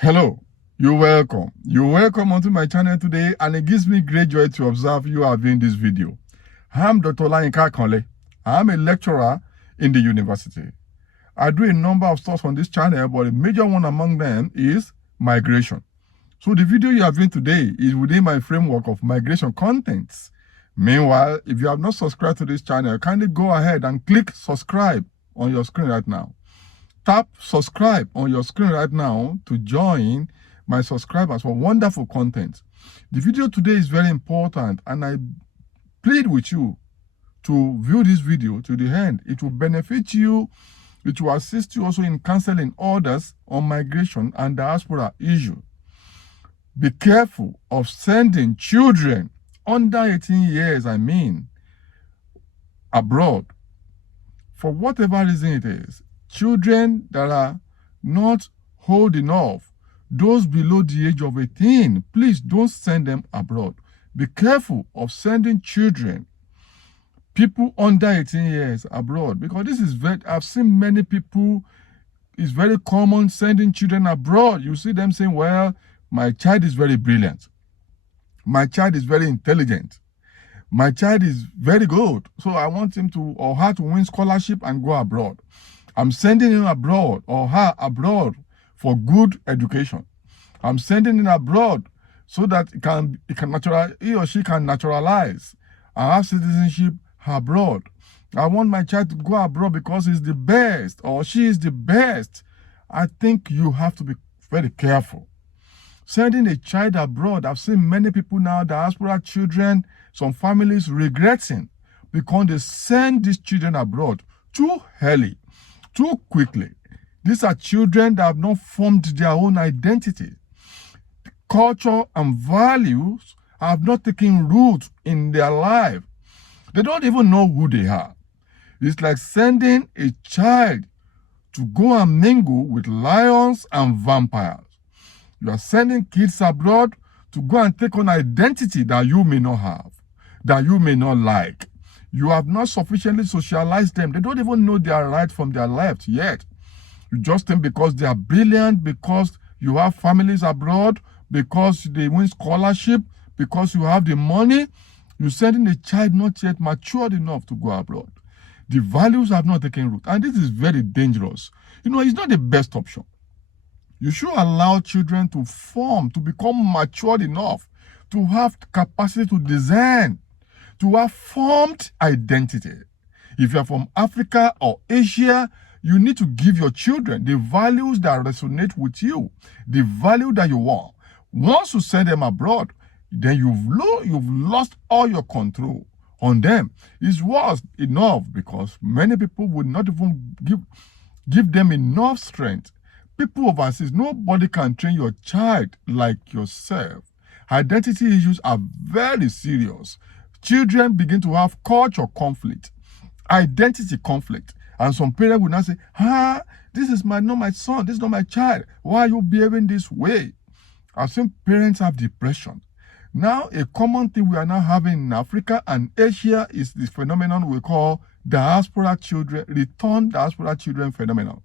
Hello, you're welcome. You're welcome onto my channel today, and it gives me great joy to observe you are viewing this video. I'm Dr. Olayinka Akanle. I'm a lecturer in the university. I do a number of stuff on this channel, but a major one among them is migration. So the video you are viewing today is within my framework of migration contents. Meanwhile, if you have not subscribed to this channel, kindly go ahead and click subscribe on your screen right now. Tap subscribe on your screen right now to join my subscribers for wonderful content. The video today is very important, and I plead with you to view this video to the end. It will benefit you. It will assist you also in counseling others on migration and diaspora issue. Be careful of sending children under 18 years, abroad. For whatever reason it is, children that are not old enough, those below the age of 18, please don't send them abroad. Be careful of sending children, people under 18 years abroad, because this is I've seen many people, it's very common sending children abroad. You see them saying, well, my child is very brilliant. My child is very intelligent. My child is very good. So I want him to or her to win scholarship and go abroad. I'm sending him abroad or her abroad for good education. I'm sending him abroad so that he or she can naturalize and have citizenship abroad. I want my child to go abroad because he's the best or she is the best. I think you have to be very careful. Sending a child abroad, I've seen many people now, diaspora children, some families regretting because they send these children abroad too early, too quickly. These are children that have not formed their own identity. Culture and values have not taken root in their life. They don't even know who they are. It's like sending a child to go and mingle with lions and vampires. You are sending kids abroad to go and take on identity that you may not have, that you may not like. You have not sufficiently socialized them. They don't even know their right from their left yet. You just think because they are brilliant, because you have families abroad, because they win scholarship, because you have the money, you're sending a child not yet matured enough to go abroad. The values have not taken root, and this is very dangerous. It's not the best option. You should allow children to form, to become matured enough, to have capacity to design, to have formed identity. If you're from Africa or Asia, you need to give your children the values that resonate with you, the value that you want. Once you send them abroad, then you've lost all your control on them. It's worse enough because many people would not even give them enough strength. People overseas, nobody can train your child like yourself. Identity issues are very serious. Children begin to have culture conflict, identity conflict. And some parents will not say, this is not my son, this is not my child. Why are you behaving this way? I've seen parents have depression. Now, a common thing we are now having in Africa and Asia is this phenomenon we call diaspora children, return diaspora children phenomenon.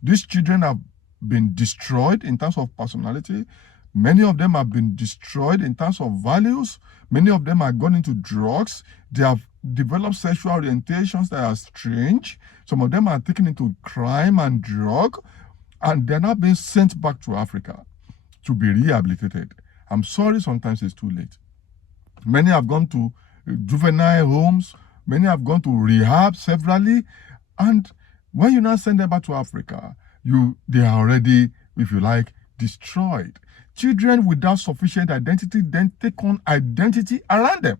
These children have been destroyed in terms of personality. Many of them have been destroyed in terms of values. Many of them have gone into drugs. They have developed sexual orientations that are strange. Some of them are taken into crime and drug, and they're now being sent back to Africa to be rehabilitated. I'm sorry, sometimes it's too late. Many have gone to juvenile homes. Many have gone to rehab severally. And when you now send them back to Africa, they are already, if you like, destroyed. Children without sufficient identity then take on identity around them.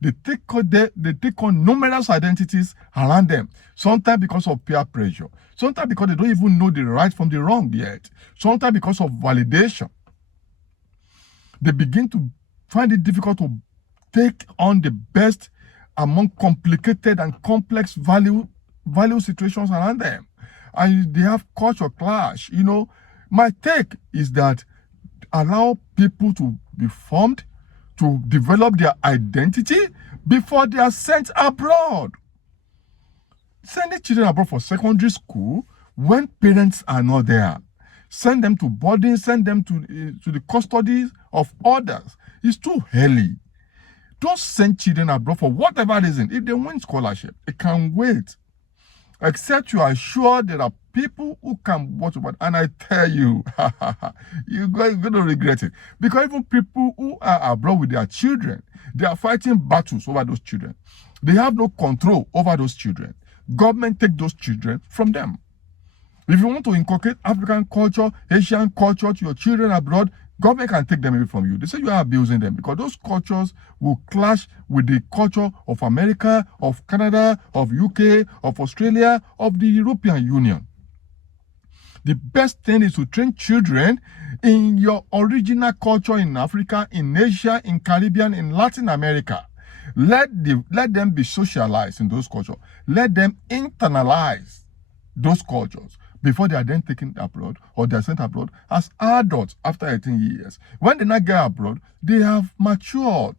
They take on numerous identities around them, sometimes because of peer pressure, sometimes because they don't even know the right from the wrong yet, sometimes because of validation. They begin to find it difficult to take on the best among complicated and complex value situations around them. And they have culture clash. My take is that allow people to be formed, to develop their identity before they are sent abroad. Sending children abroad for secondary school when parents are not there. send them to boarding, send them to the custody of others. It's too early. Don't send children abroad for whatever reason. If they win scholarship, it can wait. Except you are sure there are people who can watch over. And I tell you, you're going to regret it. Because even people who are abroad with their children, they are fighting battles over those children. They have no control over those children. Government take those children from them. If you want to inculcate African culture, Asian culture to your children abroad, government can take them away from you. They say you are abusing them because those cultures will clash with the culture of America, of Canada, of UK, of Australia, of the European Union. The best thing is to train children in your original culture in Africa, in Asia, in Caribbean, in Latin America. Let them be socialized in those cultures. Let them internalize those cultures before they are then taken abroad or they are sent abroad as adults after 18 years. When they not get abroad, they have matured.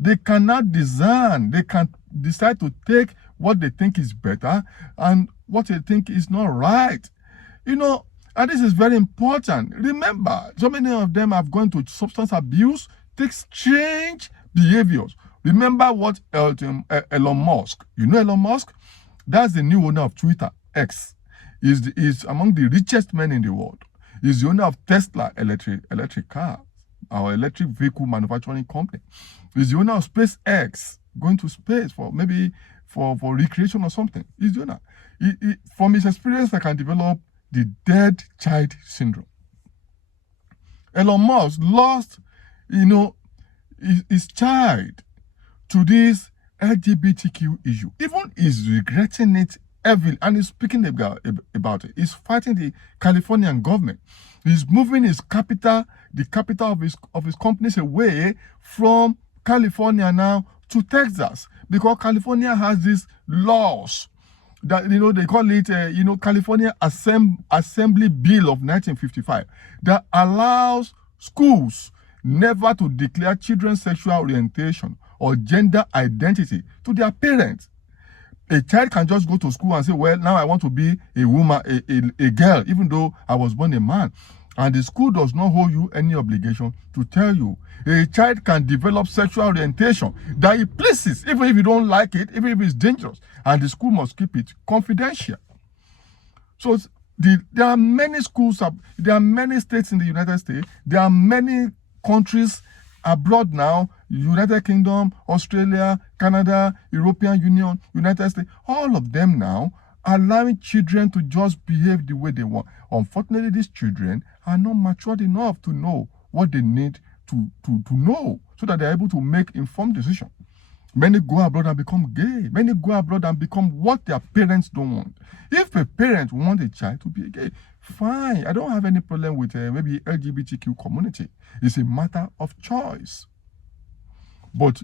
They cannot discern. They can decide to take what they think is better and what they think is not right. And this is very important. Remember, so many of them have gone to substance abuse, take strange behaviors. Remember what Elon Musk, Elon Musk? That's the new owner of Twitter, X. Is among the richest men in the world. He's the owner of Tesla electric car, our electric vehicle manufacturing company. He's the owner of SpaceX, going to space for maybe for recreation or something. He's the owner. From his experience, I can develop the dead child syndrome. Elon Musk lost, his child to this LGBTQ issue. Even he's regretting it heavily, and he's speaking about it. He's fighting the Californian government. He's moving his capital, the capital of his companies away from California now to Texas, because California has these laws that they call it California Assembly Bill of 1955 that allows schools never to declare children's sexual orientation or gender identity to their parents. A child can just go to school and say, well, now I want to be a woman, a girl, even though I was born a man. And the school does not hold you any obligation to tell you. A child can develop sexual orientation that it pleases, even if you don't like it, even if it's dangerous. And the school must keep it confidential. So there are many schools, there are many states in the United States, there are many countries abroad now, United Kingdom, Australia, Canada, European Union, United States, all of them now allowing children to just behave the way they want. Unfortunately, these children are not matured enough to know what they need to know so that they're able to make informed decisions. Many go abroad and become gay. Many go abroad and become what their parents don't want. If a parent wants a child to be gay, fine. I don't have any problem with maybe LGBTQ community. It's a matter of choice. But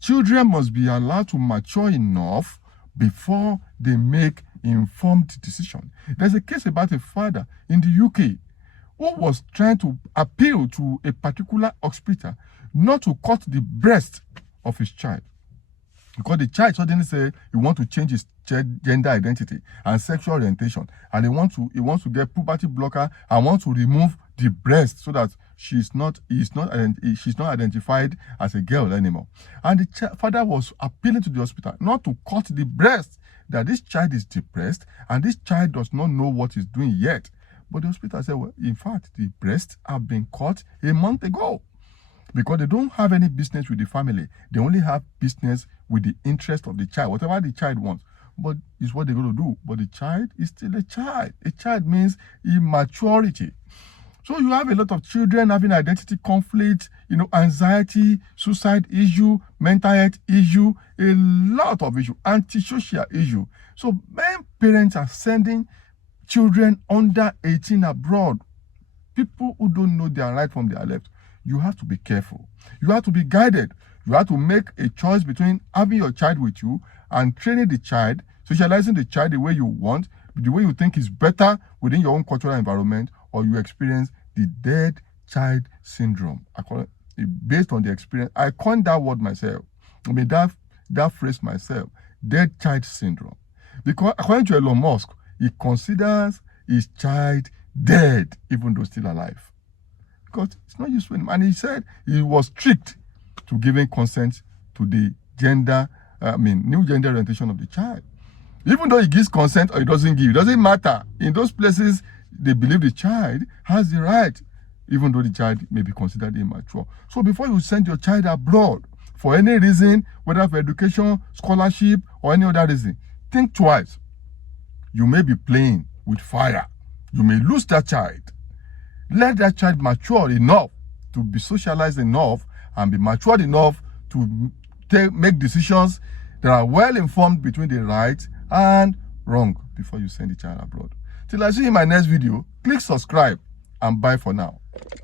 children must be allowed to mature enough before they make informed decision. There's a case about a father in the UK who was trying to appeal to a particular hospital not to cut the breast of his child, because the child suddenly say he wants to change his gender identity and sexual orientation, and he wants to get puberty blocker and wants to remove the breast so that she's not identified as a girl anymore. And the father was appealing to the hospital not to cut the breast, that this child is depressed and this child does not know what he's doing yet. But the hospital said, well, in fact, the breasts have been cut a month ago, because they don't have any business with the family. They only have business with the interest of the child, whatever the child wants. But it's what they're going to do. But the child is still a child. A child means immaturity. So you have a lot of children having identity conflict, anxiety, suicide issue, mental health issue, a lot of issue, antisocial issue. So many parents are sending children under 18 abroad, people who don't know their right from their left. You have to be careful. You have to be guided. You have to make a choice between having your child with you and training the child, socializing the child the way you want, the way you think is better within your own cultural environment, or you experience the dead child syndrome. Based on the experience, I coined that word myself. That phrase myself, dead child syndrome. Because according to Elon Musk, he considers his child dead, even though still alive. Because it's not useful anymore. And he said he was strict to giving consent to the new gender orientation of the child. Even though he gives consent or he doesn't give, it doesn't matter. In those places, they believe the child has the right, even though the child may be considered immature. So before you send your child abroad, for any reason, whether for education, scholarship, or any other reason, think twice. You may be playing with fire. You may lose that child. Let that child mature enough to be socialized enough and be matured enough to make decisions that are well informed between the right and wrong before you send the child abroad. Till I see you in my next video, click subscribe and bye for now.